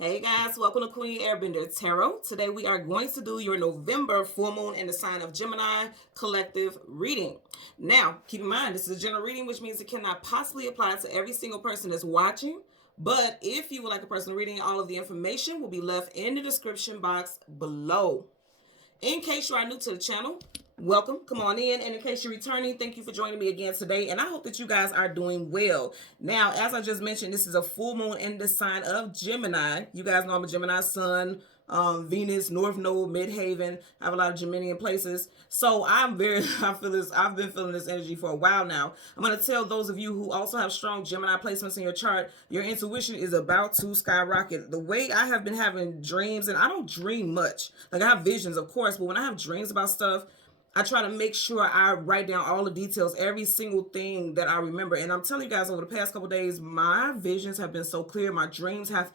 Hey guys, welcome to Queen Airbender Tarot. Today we are going to do your November full moon in the sign of Gemini collective reading. Now, keep in mind, this is a general reading, which means it cannot possibly apply to every single person that's watching. But if you would like a personal reading, all of the information will be left in the description box below. In case you are new to the channel, welcome, come on in. And in case you're returning, thank you for joining me again today. And I hope that you guys are doing well. Now, as I just mentioned, this is a full moon in the sign of Gemini. You guys know I'm a Gemini sun, Venus, North Node, Midhaven. I have a lot of Geminian places. So I've been feeling this energy for a while now. I'm going to tell those of you who also have strong Gemini placements in your chart, your intuition is about to skyrocket. The way I have been having dreams, and I don't dream much. Like I have visions, of course, but when I have dreams about stuff, I try to make sure I write down all the details, every single thing that I remember. And I'm telling you guys, over the past couple days, my visions have been so clear. My dreams have,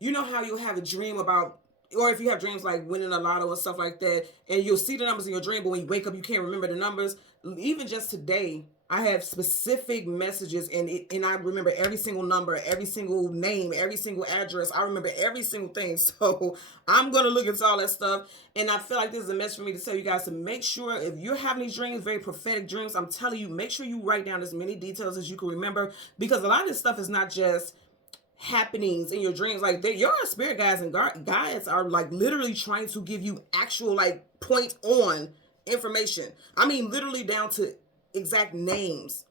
you know how you'll have a dream about, or if you have dreams like winning a lotto and stuff like that, and you'll see the numbers in your dream, but when you wake up, you can't remember the numbers. Even just today, I have specific messages, and I remember every single number, every single name, every single address. I remember every single thing. So I'm going to look into all that stuff. And I feel like this is a message for me to tell you guys to make sure if you're having these dreams, very prophetic dreams, I'm telling you, make sure you write down as many details as you can remember, because a lot of this stuff is not just happenings in your dreams. Like your spirit guides and guides are like literally trying to give you actual like point on information. I mean, literally down to exact names.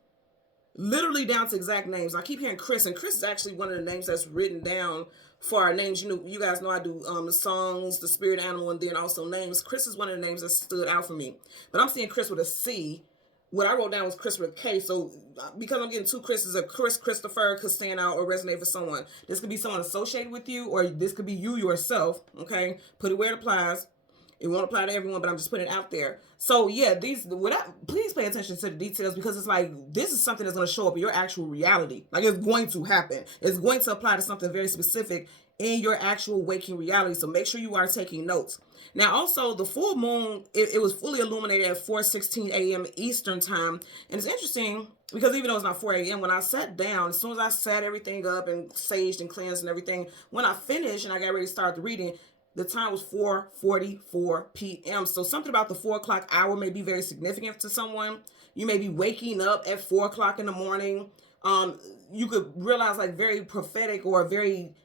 Literally down to exact names. I keep hearing Chris, and Chris is actually one of the names that's written down for our names. You know, you guys know I do the songs, the spirit animal, and then also names. Chris is one of the names that stood out for me. But I'm seeing Chris with a C. What I wrote down was Chris with a K. So because I'm getting two Chris's, a Christopher could stand out or resonate for someone. This could be someone associated with you, or this could be you yourself. Okay, put it where it applies. It won't apply to everyone, but I'm just putting it out there. So yeah, please pay attention to the details, because it's like this is something that's going to show up in your actual reality. Like it's going to happen. It's going to apply to something very specific in your actual waking reality. So make sure you are taking notes. Now, also the full moon, it was fully illuminated at 4:16 a.m. Eastern time, and it's interesting because even though it's not 4 a.m., when I sat down, as soon as I sat everything up and saged and cleansed and everything, when I finished and I got ready to start the reading, the time was 4:44 p.m. So something about the 4 o'clock hour may be very significant to someone. You may be waking up at 4 o'clock in the morning. You could realize like very prophetic or very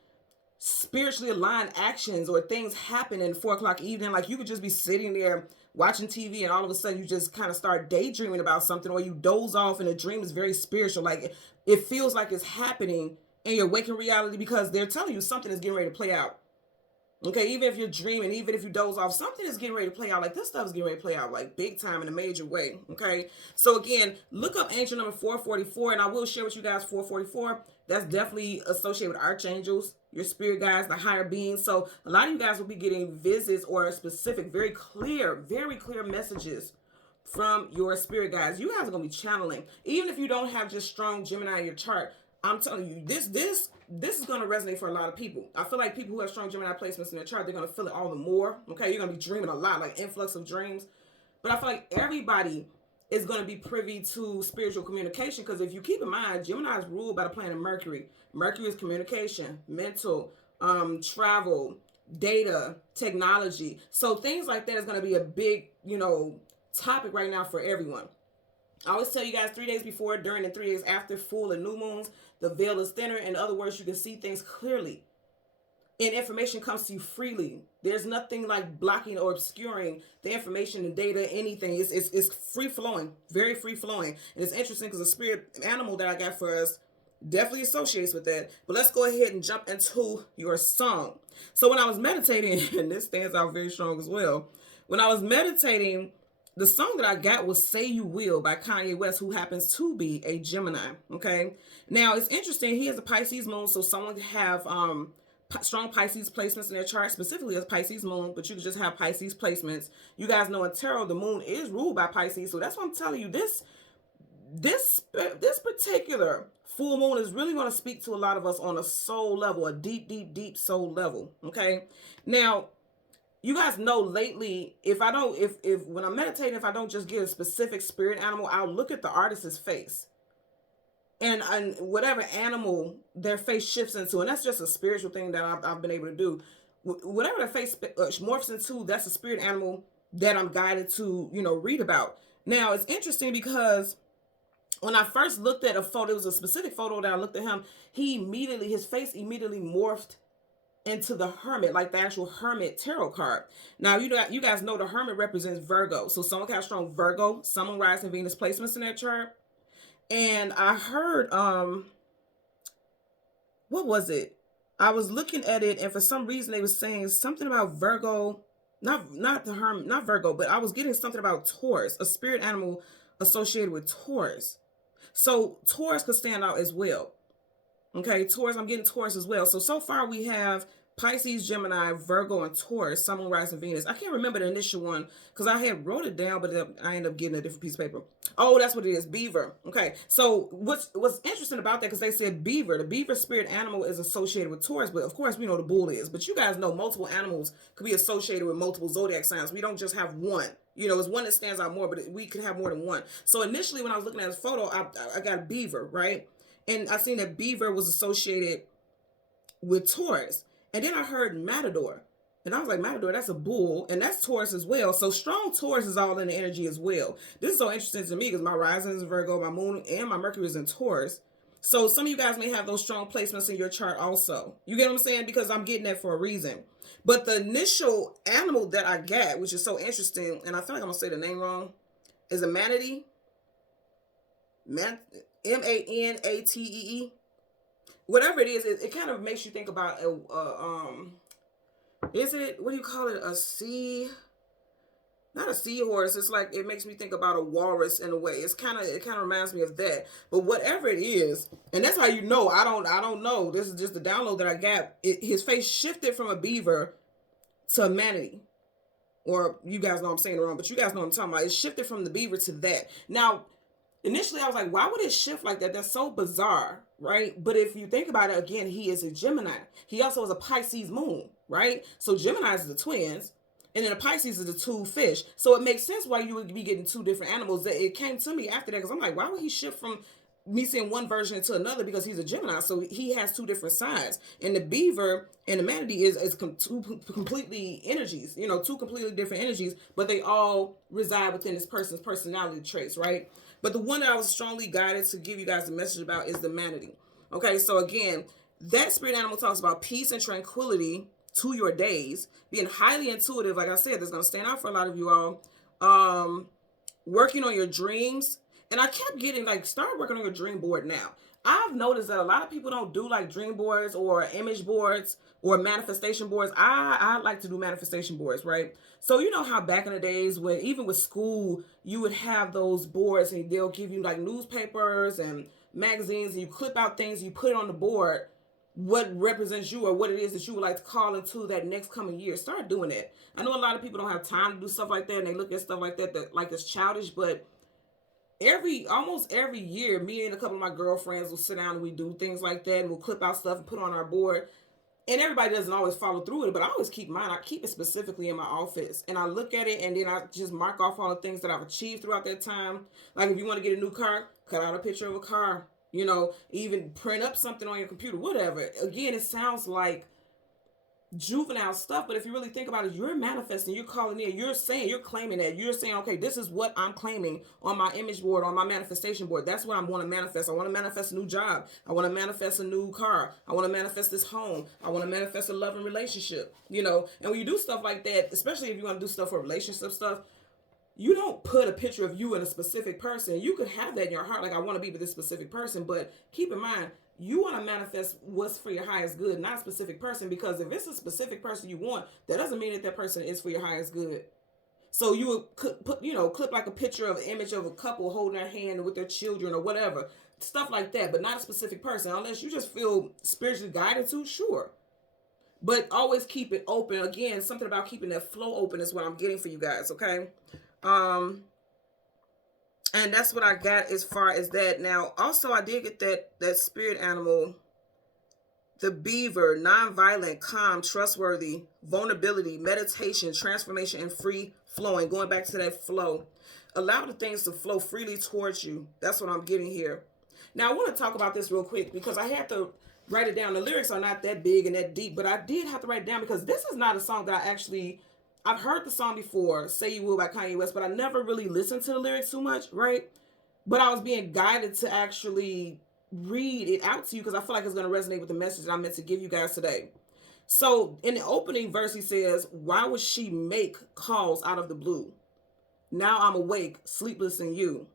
spiritually aligned actions or things happen in 4 o'clock evening. Like you could just be sitting there watching TV, and all of a sudden you just kind of start daydreaming about something, or you doze off and the dream is very spiritual. Like it feels like it's happening in your waking reality, because they're telling you something is getting ready to play out. Okay, even if you're dreaming, even if you doze off, something is getting ready to play out. Like this stuff is getting ready to play out like big time in a major way. Okay, so again, look up angel number 444, and I will share with you guys 444. That's definitely associated with archangels, your spirit guides, the higher beings. So a lot of you guys will be getting visits or specific, very clear messages from your spirit guides. You guys are gonna be channeling, even if you don't have just strong Gemini in your chart. I'm telling you, this is going to resonate for a lot of people. I feel like people who have strong Gemini placements in their chart, they're going to feel it all the more. Okay, you're going to be dreaming a lot, like influx of dreams. But I feel like everybody is going to be privy to spiritual communication, because if you keep in mind, Gemini is ruled by the planet Mercury. Mercury is communication, mental, travel, data, technology. So things like that is going to be a big, topic right now for everyone. I always tell you guys 3 days before, during, and 3 days after full and new moons, the veil is thinner. In other words, you can see things clearly, and information comes to you freely. There's nothing like blocking or obscuring the information and data, anything. It's free flowing, very free flowing. And it's interesting because the spirit animal that I got for us definitely associates with that. But let's go ahead and jump into your song. So when I was meditating, and this stands out very strong as well, when I was meditating, the song that I got was Say You Will by Kanye West, who happens to be a Gemini, okay? Now, it's interesting. He has a Pisces moon, so someone could have strong Pisces placements in their chart, specifically as Pisces moon, but you could just have Pisces placements. You guys know in tarot, the moon is ruled by Pisces, so that's what I'm telling you. This particular full moon is really going to speak to a lot of us on a soul level, a deep, deep, deep soul level, okay? Now, you guys know lately, if when I'm meditating, if I don't just get a specific spirit animal, I'll look at the artist's face. and whatever animal their face shifts into, and that's just a spiritual thing that I've been able to do. Whatever their face morphs into, that's a spirit animal that I'm guided to, read about. Now it's interesting because when I first looked at a photo, it was a specific photo that I looked at him. His face immediately morphed into the hermit, like the actual hermit tarot card. Now you guys know the hermit represents Virgo, so someone can have strong Virgo, someone rising Venus placements in their chart. And I heard what was it? I was looking at it, and for some reason they were saying something about Virgo, not the hermit, not Virgo, but I was getting something about Taurus, a spirit animal associated with Taurus. So Taurus could stand out as well. Okay, Taurus, I'm getting Taurus as well. So far we have Pisces, Gemini, Virgo, and Taurus, Sun, Moon, Rising, Venus. I can't remember the initial one because I had wrote it down, but I ended up getting a different piece of paper. Oh, that's what it is, Beaver. Okay, so what's interesting about that, because they said Beaver, the Beaver spirit animal is associated with Taurus, but of course we know the bull is. But you guys know multiple animals could be associated with multiple zodiac signs. We don't just have one. It's one that stands out more, but we could have more than one. So initially when I was looking at this photo, I got a beaver, right? And I seen that beaver was associated with Taurus. And then I heard matador. And I was like, matador, that's a bull. And that's Taurus as well. So strong Taurus is all in the energy as well. This is so interesting to me because my rising is Virgo, my moon and my Mercury is in Taurus. So some of you guys may have those strong placements in your chart also. You get what I'm saying? Because I'm getting that for a reason. But the initial animal that I got, which is so interesting, and I feel like I'm going to say the name wrong, is a manatee. Manatee. Whatever it is, it kind of makes you think about is it, what do you call it, not a seahorse. It's like, it makes me think about a walrus in a way. It kind of reminds me of that. But whatever it is, and that's how you know, I don't know. This is just the download that I got. His face shifted from a beaver to a manatee. Or you guys know I'm saying it wrong, but you guys know what I'm talking about. It shifted from the beaver to that. Now, initially I was like, why would it shift like that? That's so bizarre, right? But if you think about it, again, he is a Gemini. He also is a Pisces moon, right? So Gemini is the twins, and then the Pisces is the two fish. So it makes sense why you would be getting two different animals. That it came to me after that, because I'm like, why would he shift from me seeing one version to another? Because he's a Gemini, so he has two different sides. And the beaver and the manatee is two completely energies, two completely different energies, but they all reside within this person's personality traits, right? But the one that I was strongly guided to give you guys the message about is the manatee. Okay, so again, that spirit animal talks about peace and tranquility to your days, being highly intuitive. Like I said, that's going to stand out for a lot of you all. Working on your dreams. And I kept getting like, start working on your dream board now. I've noticed that a lot of people don't do like dream boards or image boards or manifestation boards. I like to do manifestation boards, right? So you know how back in the days when even with school, you would have those boards and they'll give you like newspapers and magazines and you clip out things, you put it on the board, what represents you or what it is that you would like to call into that next coming year. Start doing that. I know a lot of people don't have time to do stuff like that and they look at stuff like that like it's childish, but almost every year, me and a couple of my girlfriends will sit down and we do things like that and we'll clip out stuff and put on our board. And everybody doesn't always follow through with it, but I always keep mine. I keep it specifically in my office and I look at it and then I just mark off all the things that I've achieved throughout that time. Like if you want to get a new car, cut out a picture of a car, even print up something on your computer, whatever. Again, it sounds like juvenile stuff, but if you really think about it, you're manifesting, you're calling in, you're claiming that, you're saying, okay, this is what I'm claiming on my image board, on my manifestation board. That's what I want to manifest. I want to manifest a new job. I want to manifest a new car. I want to manifest this home. I want to manifest a loving relationship, and when you do stuff like that, especially if you want to do stuff for relationship stuff, you don't put a picture of you and a specific person. You could have that in your heart, like I want to be with this specific person, but keep in mind, you want to manifest what's for your highest good, not a specific person, because if it's a specific person you want, that doesn't mean that person is for your highest good. So you would put, clip like a picture of an image of a couple holding their hand with their children or whatever, stuff like that, but not a specific person, unless you just feel spiritually guided to, sure. But always keep it open. Again, something about keeping that flow open is what I'm getting for you guys, okay? And that's what I got as far as that. Now, also, I did get that spirit animal, the beaver, non-violent, calm, trustworthy, vulnerability, meditation, transformation, and free flowing. Going back to that flow. Allow the things to flow freely towards you. That's what I'm getting here. Now, I want to talk about this real quick because I had to write it down. The lyrics are not that big and that deep, but I did have to write it down because this is not a song that I've heard the song before, Say You Will by Kanye West, but I never really listened to the lyrics too much, right? But I was being guided to actually read it out to you because I feel like it's going to resonate with the message that I meant to give you guys today. So in the opening verse, he says, why would she make calls out of the blue? Now I'm awake, sleepless in you.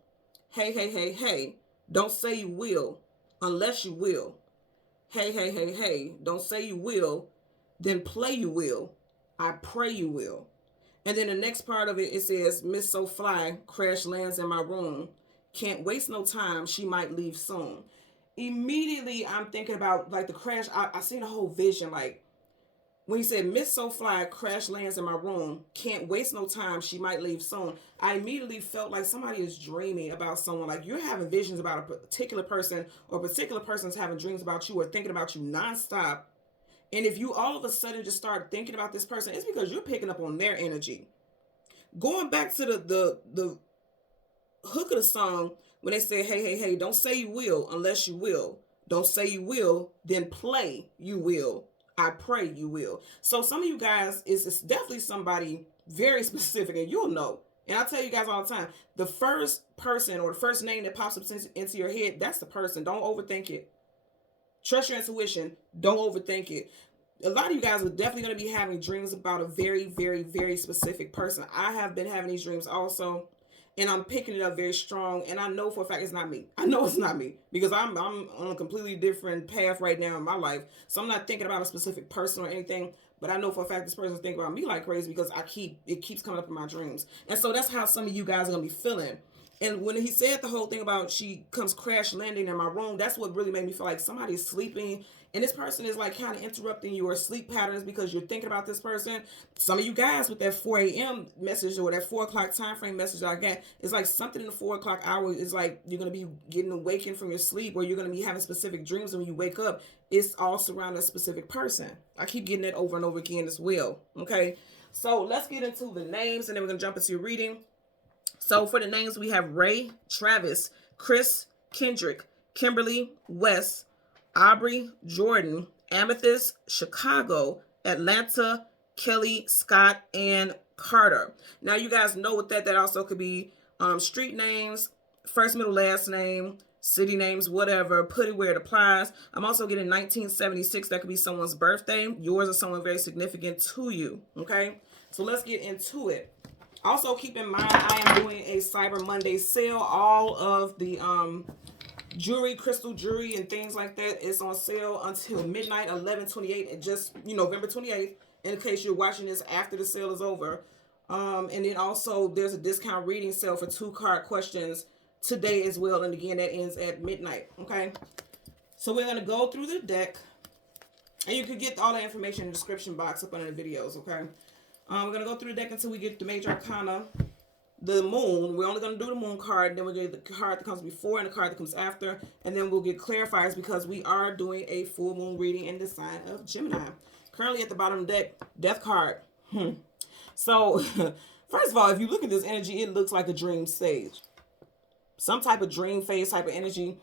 Hey, hey, hey, hey, don't say you will unless you will. Hey, hey, hey, hey, don't say you will, then play you will. I pray you will. And then the next part of it, it says, Miss So Fly, crash lands in my room. Can't waste no time, she might leave soon. Immediately, I'm thinking about, like, the crash. I seen a whole vision, like, when he said, Miss So Fly, crash lands in my room. Can't waste no time, she might leave soon. I immediately felt like somebody is dreaming about someone. Like, you're having visions about a particular person, or a particular person's having dreams about you or thinking about you nonstop. And if you all of a sudden just start thinking about this person, it's because you're picking up on their energy. Going back to the hook of the song, when they say, hey, hey, hey, don't say you will unless you will. Don't say you will, then play you will. I pray you will. So some of you guys, it's definitely somebody very specific, and you'll know. And I tell you guys all the time, the first person or the first name that pops up into your head, that's the person. Don't overthink it. Trust your intuition. Don't overthink it. A lot of you guys are definitely going to be having dreams about a very, very, very specific person. I have been having these dreams also, and I'm picking it up very strong. And I know for a fact it's not me. I know it's not me because I'm on a completely different path right now in my life. So I'm not thinking about a specific person or anything, but I know for a fact this person's thinking about me like crazy because it keeps coming up in my dreams. And so that's how some of you guys are going to be feeling. And when he said the whole thing about she comes crash landing in my room, that's what really made me feel like somebody's sleeping. And this person is like kind of interrupting your sleep patterns because you're thinking about this person. Some of you guys with that 4 a.m. message or that 4 o'clock time frame message that I get, it's like something in the 4 o'clock hour is like you're going to be getting awakened from your sleep, or you're going to be having specific dreams. And when you wake up, it's all surrounding a specific person. I keep getting that over and over again as well. Okay, so let's get into the names, and then we're going to jump into your reading. So for the names, we have Ray, Travis, Chris, Kendrick, Kimberly, Wes, Aubrey, Jordan, Amethyst, Chicago, Atlanta, Kelly, Scott, and Carter. Now you guys know what that also could be street names, first, middle, last name, city names, whatever. Put it where it applies. I'm also getting 1976. That could be someone's birthday. Yours is someone very significant to you. Okay, so let's get into it. Also, keep in mind, I am doing a Cyber Monday sale. All of the jewelry, crystal jewelry, and things like that is on sale until midnight, 11/28, and just November 28th. In case you're watching this after the sale is over. And then also, there's a discount reading sale for 2-card questions today as well. And again, that ends at midnight. Okay, so we're gonna go through the deck, and you can get all the information in the description box up under the videos. Okay. We're going to go through the deck until we get the major arcana, the moon. We're only going to do the moon card. Then we'll get the card that comes before and the card that comes after. And then we'll get clarifiers because we are doing a full moon reading in the sign of Gemini. Currently at the bottom of the deck, death card. So, first of all, if you look at this energy, it looks like a dream stage. Some type of dream phase type of energy.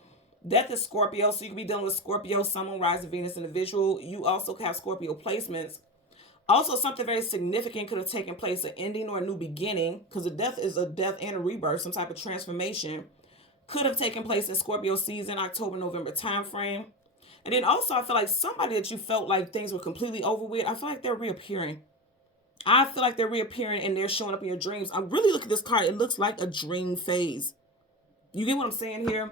Death is Scorpio, so you can be dealing with Scorpio, Sun, Moon, Rising, Venus in the visual. You also have Scorpio placements. Also, something very significant could have taken place, an ending or a new beginning, because the death is a death and a rebirth, some type of transformation could have taken place in Scorpio season, October, November time frame. And then also, I feel like somebody that you felt like things were completely over with, I feel like they're reappearing. I feel like they're reappearing and they're showing up in your dreams. I really look at this card. It looks like a dream phase. You get what I'm saying here?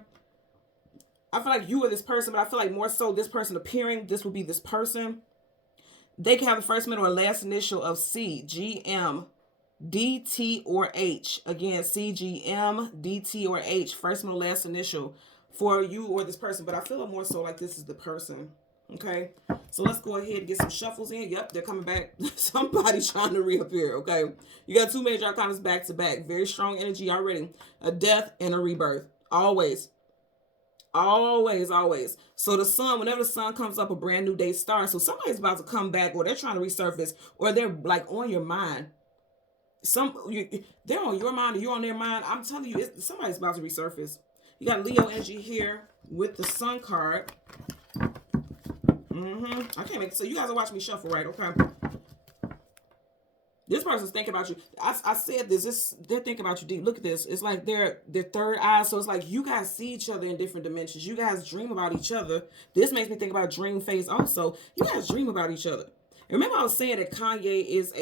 I feel like you are this person, but I feel like more so this person appearing, this will be this person. They can have the first, middle, or last initial of C, G, M, D, T, or H. Again, C, G, M, D, T, or H. First, middle, last initial for you or this person. But I feel more so like this is the person. Okay? So let's go ahead and get some shuffles in. Yep, they're coming back. Somebody's trying to reappear. Okay? You got 2 major arcanas back to back. Very strong energy already. A death and a rebirth. Always. Always, always. So the sun, whenever the sun comes up, a brand new day starts. So somebody's about to come back, or they're trying to resurface, or they're like on your mind. They're on your mind, or you're on their mind. I'm telling you, somebody's about to resurface. You got Leo energy here. with the Sun card. I can't make it. So you guys are watching me shuffle, right? Okay. This person's thinking about you. I said this. They're thinking about you deep. Look at this. It's like their third eye. So it's like you guys see each other in different dimensions. You guys dream about each other. This makes me think about dream phase also. You guys dream about each other. And remember I was saying that Kanye is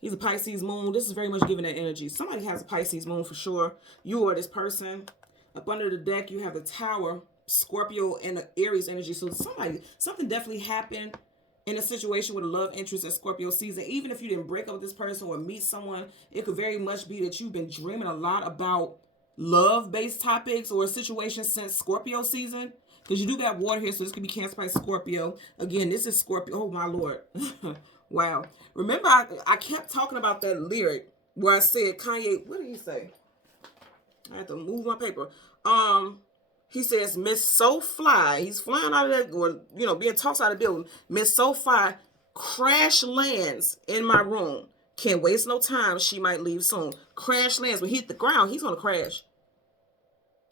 he's a Pisces moon. This is very much giving that energy. Somebody has a Pisces moon for sure. You or this person. Up under the deck, you have the Tower, Scorpio, and the Aries energy. So something definitely happened in a situation with a love interest at Scorpio season. Even if you didn't break up with this person or meet someone, it could very much be that you've been dreaming a lot about love-based topics or situations since Scorpio season. Because you do got water here, so this could be Cancer, Pisces, Scorpio. Again, this is Scorpio. Oh, my Lord. Wow. Remember, I kept talking about that lyric where I said, Kanye, what did he say? I have to move my paper. He says, Miss So Fly. He's flying out of that, or, you know, being tossed out of the building. Miss So Fly crash lands in my room. Can't waste no time. She might leave soon. Crash lands. When he hit the ground, he's going to crash.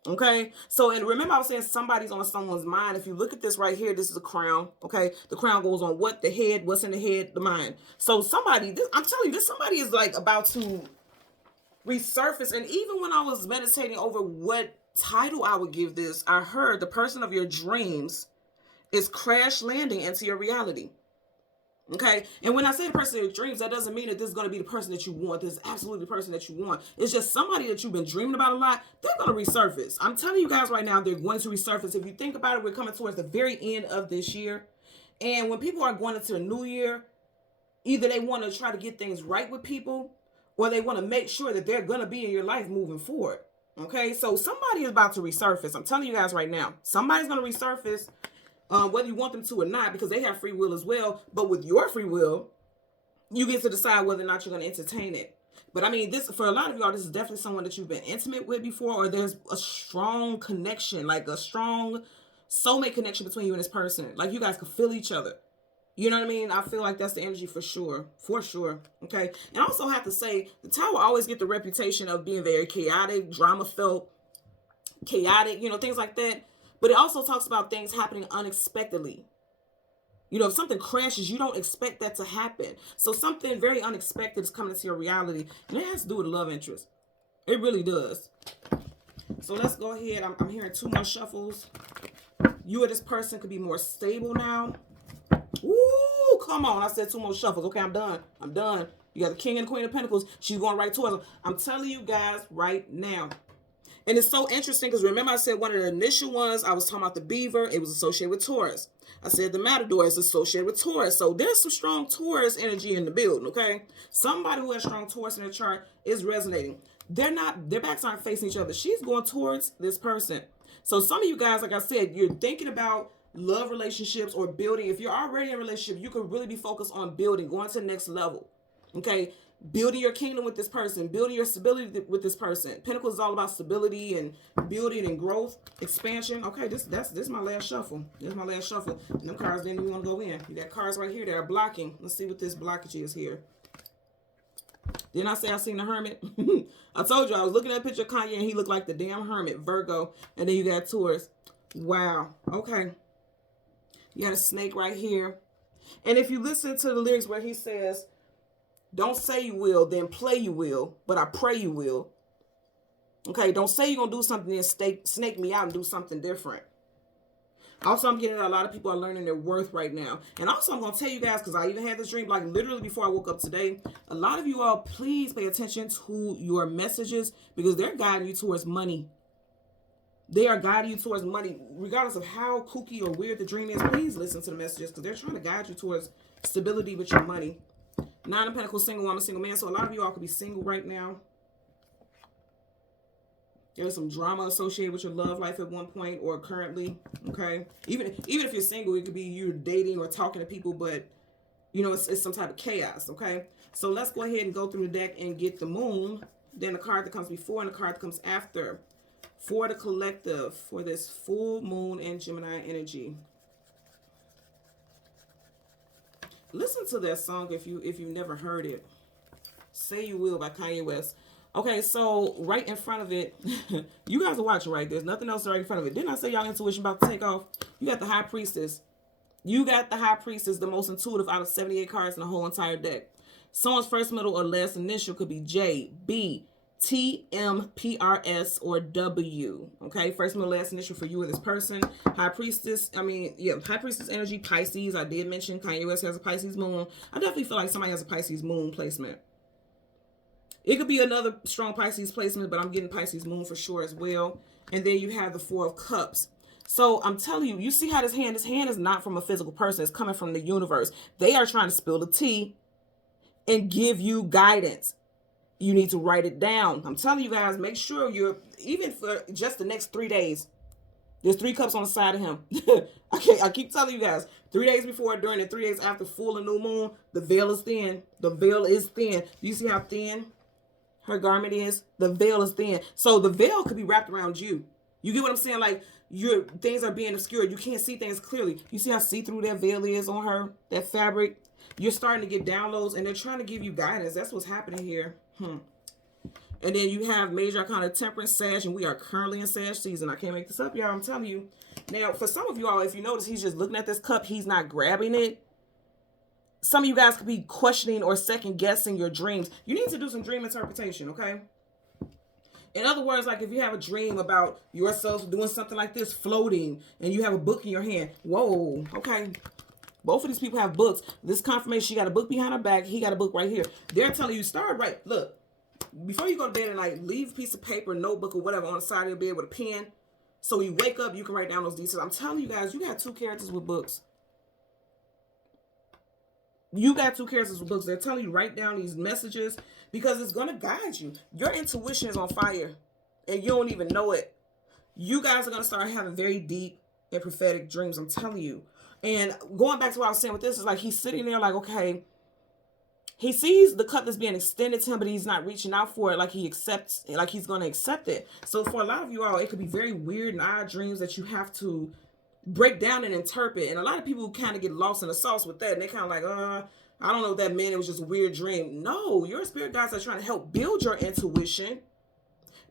Okay, so, and remember I was saying somebody's on someone's mind. If you look at this right here, this is a crown. Okay, the crown goes on what? The head. What's in the head? The mind. So somebody, I'm telling you, this somebody is like about to resurface. And even when I was meditating over what title I would give this, I heard the person of your dreams is crash landing into your reality. Okay, and when I say the person of your dreams, that doesn't mean that this is going to be the person that you want. This is absolutely the person that you want. It's just somebody that you've been dreaming about a lot. They're going to resurface. I'm telling you guys right now, they're going to resurface. If you think about it, we're coming towards the very end of this year. And when people are going into a new year, either they want to try to get things right with people, or they want to make sure that they're going to be in your life moving forward. Okay, so somebody is about to resurface. I'm telling you guys right now, somebody's going to resurface. Whether you want them to or not, because they have free will as well. But with your free will, you get to decide whether or not you're going to entertain it. But I mean, this, for a lot of y'all, this is definitely someone that you've been intimate with before, or there's a strong connection, like a strong soulmate connection between you and this person. Like you guys can feel each other. You know what I mean? I feel like that's the energy for sure. For sure. Okay. And I also have to say, the Tower always get the reputation of being very chaotic, drama-filled, chaotic, you know, things like that. But it also talks about things happening unexpectedly. You know, if something crashes, you don't expect that to happen. So something very unexpected is coming into your reality. And it has to do with love interest. It really does. So let's go ahead. I'm hearing 2 more shuffles. You or this person could be more stable now. Ooh, come on. I said 2 more shuffles. Okay, I'm done. I'm done. You got the King and the Queen of Pentacles. She's going right towards them. I'm telling you guys right now. And it's so interesting because remember I said one of the initial ones, I was talking about the beaver. It was associated with Taurus. I said the matador is associated with Taurus. So there's some strong Taurus energy in the building, okay? Somebody who has strong Taurus in their chart is resonating. Their backs aren't facing each other. She's going towards this person. So some of you guys, like I said, you're thinking about love relationships or building. If you're already in a relationship, you could really be focused on building, going to the next level, okay? Building your kingdom with this person, building your stability with this person. Pentacles is all about stability and building and growth, expansion. Okay, this is my last shuffle. This is my last shuffle. And them cards didn't even want to go in. You got cards right here that are blocking. Let's see what this blockage is here. Didn't I say I seen the Hermit? I told you I was looking at a picture of Kanye and he looked like the damn Hermit, Virgo. And then you got Taurus. Wow. Okay. You got a snake right here. And if you listen to the lyrics where he says, don't say you will, then play you will, but I pray you will. Okay, don't say you're going to do something and snake me out and do something different. Also, I'm getting a lot of people are learning their worth right now. And also, I'm going to tell you guys, because I even had this dream, like literally before I woke up today, a lot of you all, please pay attention to your messages because they're guiding you towards money. They are guiding you towards money. Regardless of how kooky or weird the dream is, please listen to the messages because they're trying to guide you towards stability with your money. 9 of Pentacles, single woman, single man. So a lot of you all could be single right now. There's some drama associated with your love life at one point or currently. Okay. Even if you're single, it could be you're dating or talking to people, but you know, it's some type of chaos. Okay. So let's go ahead and go through the deck and get the moon. Then the card that comes before and the card that comes after for the collective for this full moon and Gemini energy. Listen to that song if you've never heard it. Say You Will by Kanye West. Okay, so right in front of it, you guys are watching, right? There's nothing else right in front of it. Didn't I say y'all intuition about to take off? You got the High Priestess. You got the High Priestess, the most intuitive out of 78 cards in the whole entire deck. Someone's first, middle, or last initial could be J, B, T, M, P, R, S, or W. Okay, first, middle, last initial for you or this person. High Priestess, High Priestess energy, Pisces. I did mention Kanye West has a Pisces moon. I definitely feel like somebody has a Pisces moon placement. It could be another strong Pisces placement, but I'm getting Pisces moon for sure as well. And then you have the Four of Cups. So I'm telling you, you see how this hand is not from a physical person. It's coming from the universe. They are trying to spill the tea and give you guidance. You need to write it down. I'm telling you guys, make sure you're, even for just the next 3 days, there's 3 cups on the side of him. I keep telling you guys, 3 days before, during, and 3 days after full and new moon, the veil is thin. The veil is thin. You see how thin her garment is? The veil is thin. So the veil could be wrapped around you. You get what I'm saying? Like, things are being obscured. You can't see things clearly. You see how see-through that veil is on her, that fabric? You're starting to get downloads, and they're trying to give you guidance. That's what's happening here. And then you have major arcana temperance, Sag, and we are currently in Sag season. I can't make this up, y'all. I'm telling you. Now, for some of you all, if you notice, he's just looking at this cup. He's not grabbing it. Some of you guys could be questioning or second-guessing your dreams. You need to do some dream interpretation, okay? In other words, like if you have a dream about yourself doing something like this, floating, and you have a book in your hand. Whoa, okay. Both of these people have books. This confirmation, she got a book behind her back. He got a book right here. They're telling you, start right. Look, before you go to bed at night, leave a piece of paper, notebook, or whatever on the side of your bed with a pen. So when you wake up, you can write down those details. I'm telling you guys, you got 2 characters with books. You got 2 characters with books. They're telling you, write down these messages because it's going to guide you. Your intuition is on fire and you don't even know it. You guys are going to start having very deep and prophetic dreams. I'm telling you. And going back to what I was saying with this is like he's sitting there like, okay, he sees the cup that's being extended to him, but he's not reaching out for it like he accepts, like he's going to accept it. So for a lot of you all, it could be very weird and odd dreams that you have to break down and interpret. And a lot of people kind of get lost in the sauce with that. And they kind of like, I don't know what that meant. It was just a weird dream. No, your spirit guides are trying to help build your intuition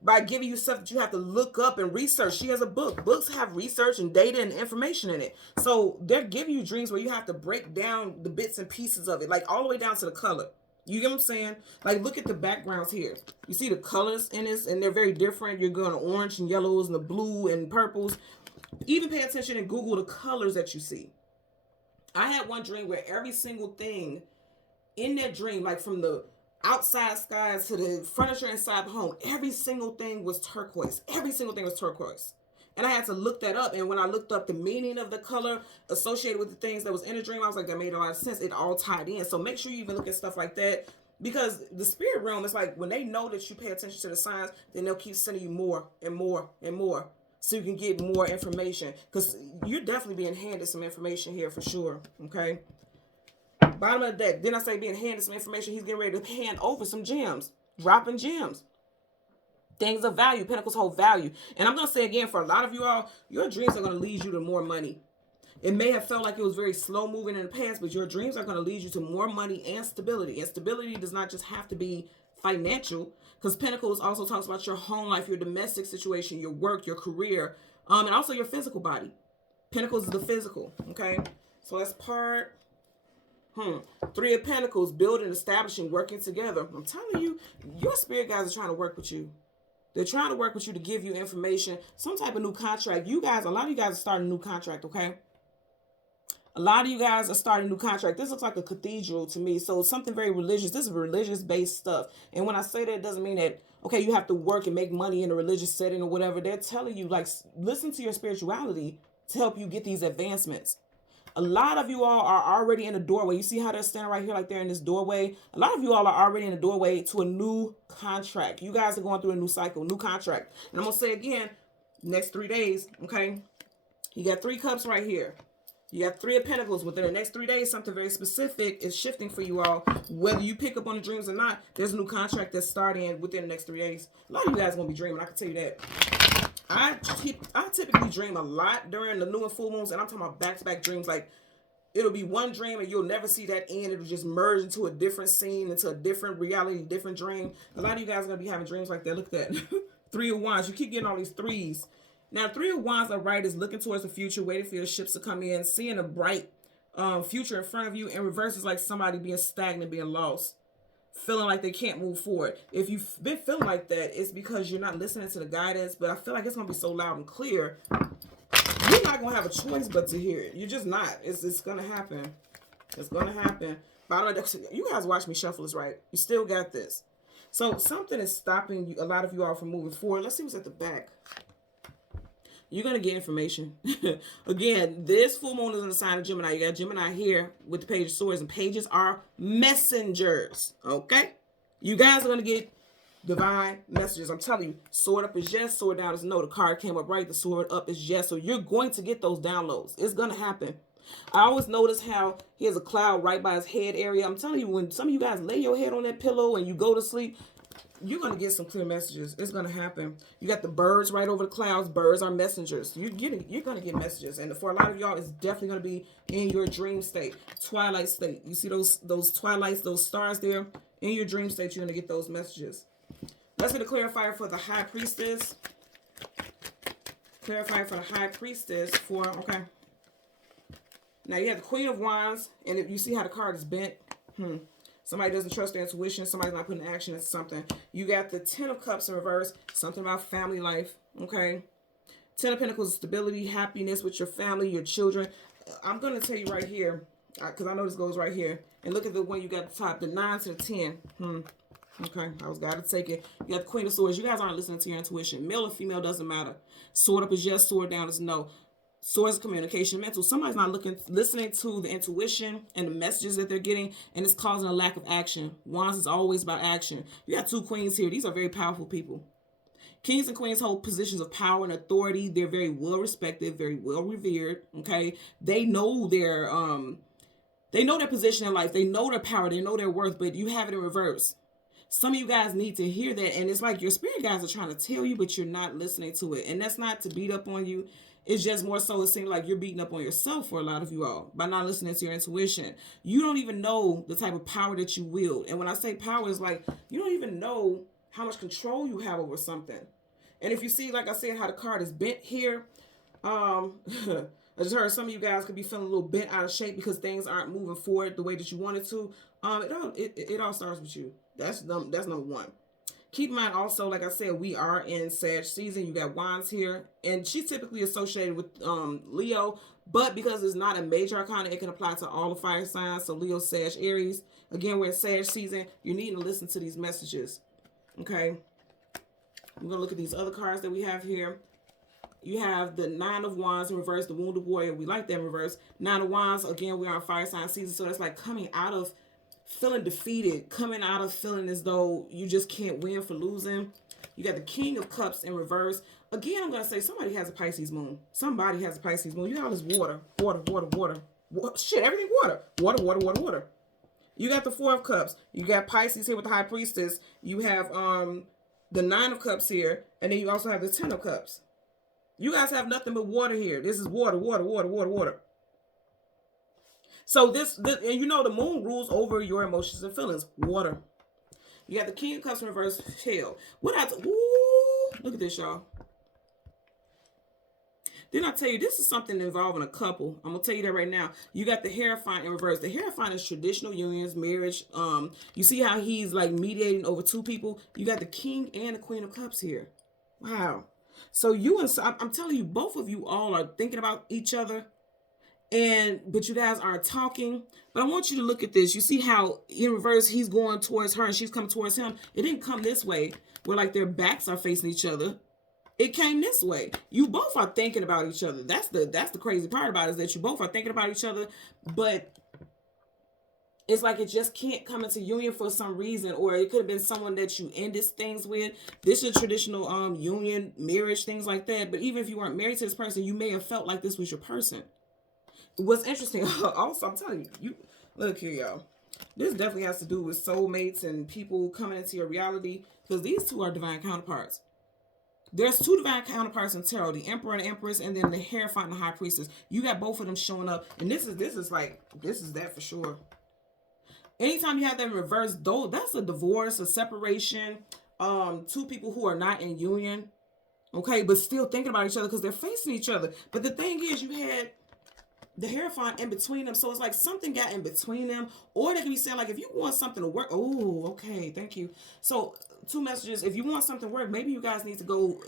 by giving you stuff that you have to look up and research. She has a book. Books have research and data and information in it. So they're giving you dreams where you have to break down the bits and pieces of it, like all the way down to the color. You get what I'm saying? Like, look at the backgrounds here. You see the colors in this, and they're very different. You're going to orange and yellows and the blue and purples. Even pay attention and Google the colors that you see. I had one dream where every single thing in that dream, like from the outside skies to the furniture inside the home, every single thing was turquoise. Every single thing was turquoise. And I had to look that up. And when I looked up the meaning of the color associated with the things that was in the dream, I was like, that made a lot of sense. It all tied in. So make sure you even look at stuff like that. Because the spirit realm is like, when they know that you pay attention to the signs, then they'll keep sending you more and more and more. So you can get more information. Because you're definitely being handed some information here for sure. Okay. Bottom of the deck. Then I say being handed some information. He's getting ready to hand over some gems. Dropping gems. Things of value. Pentacles hold value. And I'm going to say again, for a lot of you all, your dreams are going to lead you to more money. It may have felt like it was very slow moving in the past, but your dreams are going to lead you to more money and stability. And stability does not just have to be financial, because Pentacles also talks about your home life, your domestic situation, your work, your career, and also your physical body. Pentacles is the physical, okay? So that's part. 3 of Pentacles, building, establishing, working together. I'm telling you, your spirit guys are trying to work with you. They're trying to work with you to give you information, some type of new contract. You guys, a lot of you guys are starting a new contract, okay? A lot of you guys are starting a new contract. This looks like a cathedral to me. So something very religious. This is religious-based stuff. And when I say that, it doesn't mean that, okay, you have to work and make money in a religious setting or whatever. They're telling you, like, listen to your spirituality to help you get these advancements. A lot of you all are already in the doorway. You see how they're standing right here like they're in this doorway? A lot of you all are already in the doorway to a new contract. You guys are going through a new cycle, new contract. And I'm going to say again, next 3 days, okay? You got 3 cups right here. You got 3 of Pentacles. Within the next 3 days, something very specific is shifting for you all. Whether you pick up on the dreams or not, there's a new contract that's starting within the next 3 days. A lot of you guys are going to be dreaming. I can tell you that. I typically dream a lot during the new and full moons, and I'm talking about back-to-back dreams. Like, It'll be one dream and you'll never see that end. It'll just merge into a different scene, into a different reality, different dream. A lot of you guys are going to be having dreams like that. Look at that. Three of Wands. You keep getting all these threes. Now, Three of Wands, are right, is looking towards the future, waiting for your ships to come in, seeing a bright future in front of you. In reverse is like somebody being stagnant, being lost, feeling like they can't move forward. If you've been feeling like that, it's because you're not listening to the guidance. But I feel like it's going to be so loud and clear, you're not going to have a choice but to hear it. You're just not. It's going to happen. It's going to happen. By the way, you guys watch me shuffle this, right? You still got this. So something is stopping you, a lot of you all, from moving forward. Let's see what's at the back. You're going to get information. Again, this full moon is in the sign of Gemini. You got Gemini here with the Page of Swords. And pages are messengers. Okay? You guys are going to get divine messages. I'm telling you, sword up is yes, sword down is no. The card came up right. The sword up is yes. So you're going to get those downloads. It's going to happen. I always notice how he has a cloud right by his head area. I'm telling you, when some of you guys lay your head on that pillow and you go to sleep, you're going to get some clear messages. It's going to happen. You got the birds right over the clouds. Birds are messengers. You're going to get messages. And for a lot of y'all, it's definitely going to be in your dream state, twilight state. You see those twilights, those stars there? In your dream state, you're going to get those messages. Let's get a clarifier for the High Priestess. Clarifier for the High Priestess for, okay. Now, you have the Queen of Wands, and if you see how the card is bent, somebody doesn't trust their intuition, somebody's not putting action into something. You got the Ten of Cups in reverse, something about family life, okay? Ten of Pentacles, stability, happiness with your family, your children. I'm going to tell you right here, because I know this goes right here, and look at the one you got at the top, the 9 to the 10. Okay, I was got to take it. You got the Queen of Swords. You guys aren't listening to your intuition. Male or female doesn't matter. Sword up is yes, sword down is no. Swords of communication, mental. Somebody's not listening to the intuition and the messages that they're getting, and it's causing a lack of action. Wands is always about action. You got two queens here. These are very powerful people. Kings and queens hold positions of power and authority. They're very well respected, very well revered. Okay, they know their position in life. They know their power. They know their worth. But you have it in reverse. Some of you guys need to hear that, and it's like your spirit guides are trying to tell you, but you're not listening to it. And that's not to beat up on you. It's just more so it seems like you're beating up on yourself for a lot of you all by not listening to your intuition. You don't even know the type of power that you wield. And when I say power, it's like you don't even know how much control you have over something. And if you see, like I said, how the card is bent here, I just heard some of you guys could be feeling a little bent out of shape because things aren't moving forward the way that you wanted to. It all starts with you. That's number one. Keep in mind also, like I said, we are in Sag season. You got Wands here. And she's typically associated with Leo. But because it's not a major arcana, it can apply to all the fire signs. So Leo, Sag, Aries. Again, we're in Sag season. You need to listen to these messages. Okay? We're going to look at these other cards that we have here. You have the Nine of Wands in reverse, the Wounded Warrior. We like that in reverse. Nine of Wands, again, we're on fire sign season. So that's like coming out of feeling defeated, coming out of feeling as though you just can't win for losing. You got the King of Cups in reverse. Again, I'm going to say somebody has a Pisces moon. Somebody has a Pisces moon. You got all this water. Shit, everything water. Water. You got the Four of Cups. You got Pisces here with the High Priestess. You have the Nine of Cups here. And then you also have the Ten of Cups. You guys have nothing but water here. This is water. So this, and you know the moon rules over your emotions and feelings. Water. You got the King of Cups in reverse. Hell. Look at this, y'all. Then I tell you, this is something involving a couple. I'm going to tell you that right now. You got the Hierophant in reverse. The Hierophant is traditional unions, marriage. You see how he's like mediating over two people? You got the King and the Queen of Cups here. Wow. So I'm telling you, both of you all are thinking about each other. But you guys aren't talking. But I want you to look at this. You see how in reverse he's going towards her and she's coming towards him. It didn't come this way where like their backs are facing each other. It came this way. You both are thinking about each other. That's the crazy part about it, is that you both are thinking about each other, but it's like it just can't come into union for some reason, or it could have been someone that you ended things with. This is traditional union, marriage, things like that. But even if you weren't married to this person, you may have felt like this was your person. What's interesting, also, I'm telling you, look here, y'all. This definitely has to do with soulmates and people coming into your reality, because these two are divine counterparts. There's two divine counterparts in tarot: the Emperor and the Empress, and then the Hierophant and the High Priestess. You got both of them showing up, and this is that for sure. Anytime you have that in reverse, though, that's a divorce, a separation. Two people who are not in union, okay, but still thinking about each other because they're facing each other. But the thing is, you had the Hierophant in between them, so it's like something got in between them, or they can be saying like, if you want something to work, oh, okay, thank you. So two messages: if you want something to work, maybe you guys need to go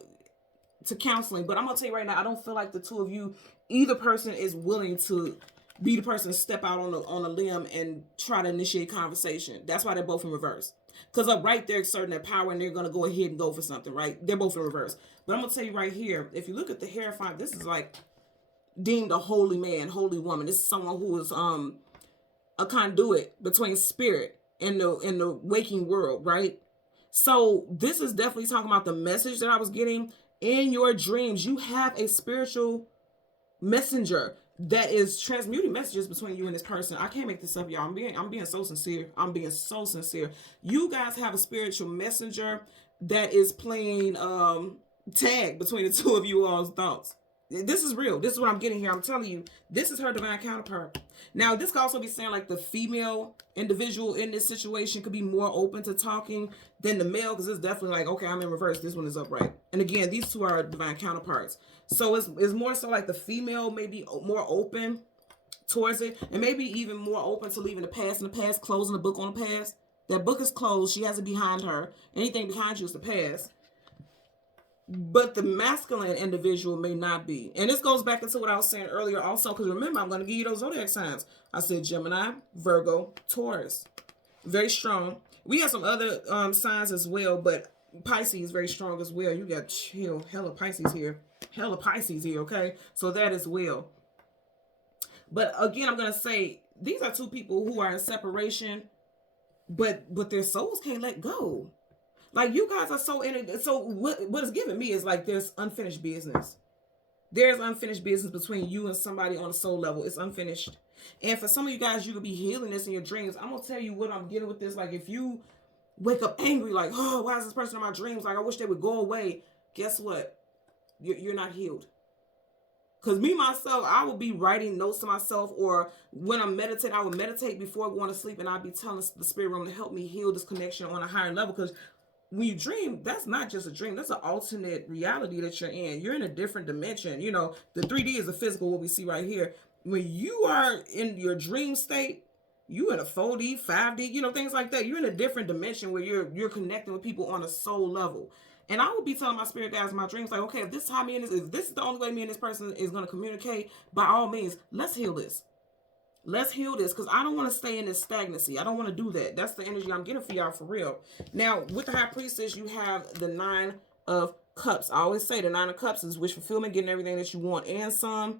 to counseling. But I'm gonna tell you right now, I don't feel like the two of you, either person is willing to be the person to step out on a limb and try to initiate conversation. That's why they're both in reverse. Because up right there exerting their power and they're going to go ahead and go for something, right? They're both in reverse. But I'm going to tell you right here, if you look at the Hierophant, this is like deemed a holy man, holy woman. This is someone who is a conduit between spirit and the waking world, right? So this is definitely talking about the message that I was getting. In your dreams, you have a spiritual messenger that is transmuting messages between you and this person. I can't make this up, y'all. I'm being so sincere. I'm being so sincere. You guys have a spiritual messenger that is playing tag between the two of you all's thoughts. This is real. This is what I'm getting here. I'm telling you, this is her divine counterpart. Now, this could also be saying like the female individual in this situation could be more open to talking than the male, because it's definitely like, okay, I'm in reverse. This one is upright. And again, these two are divine counterparts. So it's more so like the female may be more open towards it, and maybe even more open to leaving the past in the past, closing the book on the past. That book is closed. She has it behind her. Anything behind you is the past. But the masculine individual may not be. And this goes back into what I was saying earlier also, because remember, I'm going to give you those zodiac signs. I said Gemini, Virgo, Taurus. Very strong. We have some other signs as well, but Pisces very strong as well. You got hella Pisces here. Hella Pisces here, okay? So that as well. But again, I'm going to say, these are two people who are in separation, but their souls can't let go. Like, you guys are so in it. So what it's giving me is like there's unfinished business. There's unfinished business between you and somebody on a soul level. It's unfinished. And for some of you guys, you could be healing this in your dreams. I'm going to tell you what I'm getting with this. Like, if you wake up angry, like, oh, why is this person in my dreams? Like, I wish they would go away. Guess what? You're not healed. Because me, myself, I will be writing notes to myself, or when I'm meditating, I will meditate before going to sleep, and I'll be telling the spirit realm to help me heal this connection on a higher level. Because when you dream, that's not just a dream. That's an alternate reality that you're in. You're in a different dimension. You know, the 3D is the physical, what we see right here. When you are in your dream state, you in a 4D, 5D, you know, things like that. You're in a different dimension where you're connecting with people on a soul level. And I will be telling my spirit guides in my dreams, like, okay, if this is how if this is the only way me and this person is going to communicate, by all means, let's heal this. Let's heal this, because I don't want to stay in this stagnancy. I don't want to do that. That's the energy I'm getting for y'all, for real. Now, with the High Priestess, you have the 9 of Cups. I always say the 9 of Cups is wish fulfillment, getting everything that you want and some.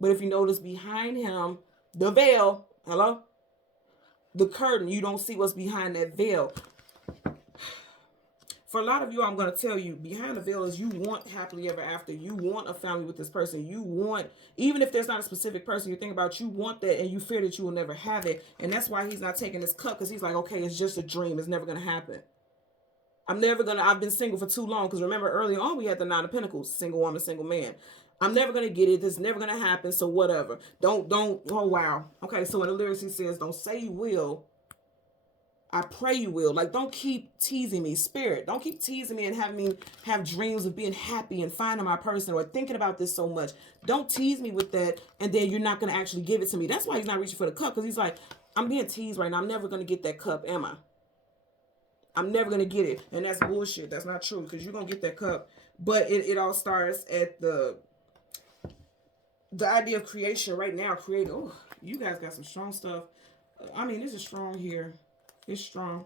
But if you notice behind him, the veil, hello? The curtain, you don't see what's behind that veil. For a lot of you, I'm going to tell you, behind the veil is you want happily ever after. You want a family with this person. You want, even if there's not a specific person you think about, you want that, and you fear that you will never have it. And that's why he's not taking this cup, because he's like, okay, it's just a dream. It's never going to happen. I've been single for too long, because remember early on we had the 9 of Pentacles, single woman, single man. I'm never going to get it. This is never going to happen, so whatever. Don't, oh wow. Okay, so in the lyrics he says, don't say you will, I pray you will. Like, don't keep teasing me, spirit. Don't keep teasing me and having me have dreams of being happy and finding my person or thinking about this so much. Don't tease me with that, and then you're not going to actually give it to me. That's why he's not reaching for the cup, because he's like, I'm being teased right now. I'm never going to get that cup, am I? I'm never going to get it. And that's bullshit. That's not true, because you're going to get that cup. But it all starts at the idea of creation right now. Creating. Oh, you guys got some strong stuff. I mean, this is strong here. It's strong.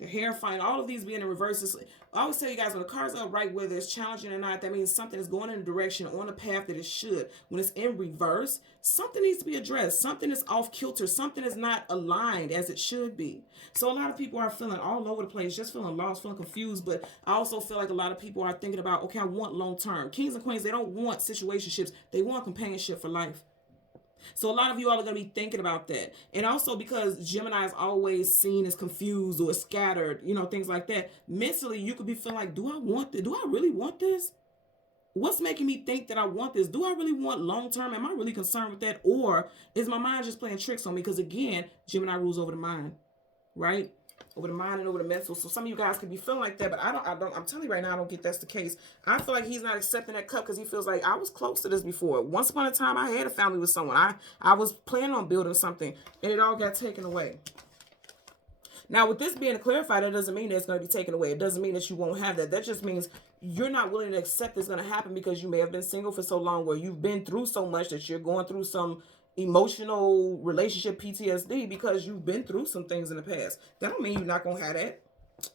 The Hierophant, all of these being in reverse. I always tell you guys, when the cards are right, whether it's challenging or not, that means something is going in a direction, on a path that it should. When it's in reverse, something needs to be addressed. Something is off kilter. Something is not aligned as it should be. So a lot of people are feeling all over the place, just feeling lost, feeling confused. But I also feel like a lot of people are thinking about, okay, I want long term. Kings and queens, they don't want situationships. They want companionship for life. So a lot of you all are going to be thinking about that. And also because Gemini is always seen as confused or scattered, you know, things like that. Mentally, you could be feeling like, do I want this? Do I really want this? What's making me think that I want this? Do I really want long term? Am I really concerned with that? Or is my mind just playing tricks on me? Because again, Gemini rules over the mind, right? Over the mind and over the mental. So some of you guys could be feeling like that, but I'm telling you right now, I don't get that's the case. I feel like he's not accepting that cup because he feels like I was close to this before. Once upon a time, I had a family with someone. I was planning on building something, and it all got taken away. Now, with this being clarified, that doesn't mean that it's going to be taken away. It doesn't mean that you won't have that. That just means you're not willing to accept it's going to happen because you may have been single for so long, where you've been through so much that you're going through some emotional relationship PTSD because you've been through some things in the past. That don't mean you're not going to have that.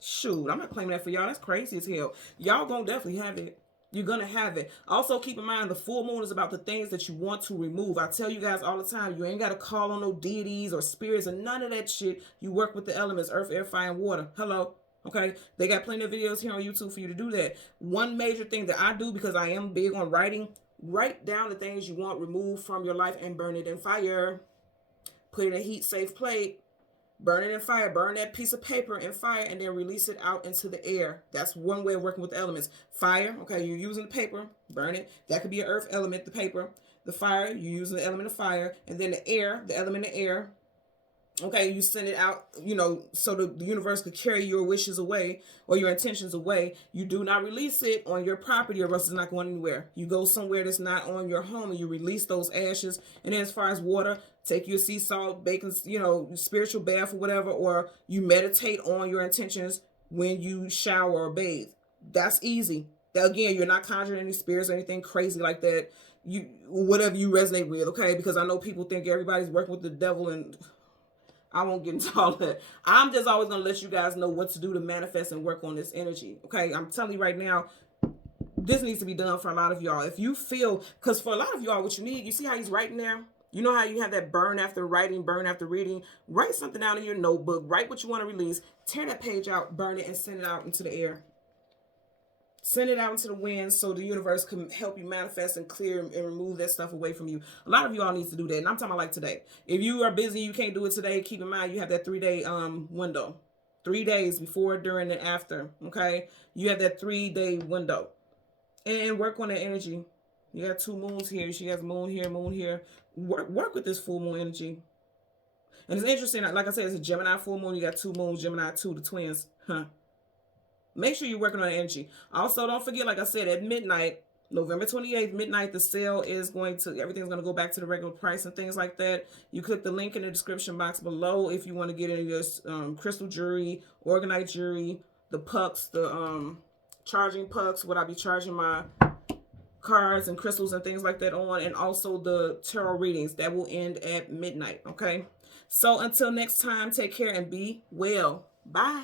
Shoot, I'm not claiming that for y'all. That's crazy as hell. Y'all going to definitely have it. You're going to have it. Also, keep in mind, the full moon is about the things that you want to remove. I tell you guys all the time, you ain't got to call on no deities or spirits and none of that shit. You work with the elements, earth, air, fire, and water. Hello? Okay? They got plenty of videos here on YouTube for you to do that. One major thing that I do, because I am big on writing, write down the things you want removed from your life and burn it in fire. Put it in a heat-safe plate. Burn it in fire. Burn that piece of paper in fire and then release it out into the air. That's one way of working with the elements. Fire, okay, you're using the paper. Burn it. That could be an earth element, the paper. The fire, you're using the element of fire. And then the air, the element of air. Okay, you send it out, you know, so the universe could carry your wishes away or your intentions away. You do not release it on your property or else it's not going anywhere. You go somewhere that's not on your home and you release those ashes. And then as far as water, take your sea salt, bacon, you know, spiritual bath or whatever, or you meditate on your intentions when you shower or bathe. That's easy. Again, you're not conjuring any spirits or anything crazy like that. You, whatever you resonate with, okay? Because I know people think everybody's working with the devil, and I won't get into all that. I'm just always going to let you guys know what to do to manifest and work on this energy. Okay, I'm telling you right now, this needs to be done for a lot of y'all. If you feel, because for a lot of y'all, what you need, you see how he's writing there? You know how you have that burn after writing, burn after reading? Write something down in your notebook. Write what you want to release. Tear that page out, burn it, and send it out into the air. Send it out into the wind so the universe can help you manifest and clear and remove that stuff away from you. A lot of you all need to do that. And I'm talking about like today. If you are busy, you can't do it today, keep in mind you have that 3-day window. 3 days before, during, and after. Okay? You have that 3-day window. And work on that energy. You got 2 moons here. She has moon here, moon here. Work with this full moon energy. And it's interesting. Like I said, it's a Gemini full moon. You got 2 moons, Gemini 2, the twins. Make sure you're working on energy. Also, don't forget, like I said, at midnight, November 28th, midnight, the sale is everything's going to go back to the regular price and things like that. You click the link in the description box below if you want to get into your crystal jewelry, organized jewelry, the pucks, the charging pucks, what I be charging my cards and crystals and things like that on, and also the tarot readings. That will end at midnight, okay? So until next time, take care and be well. Bye.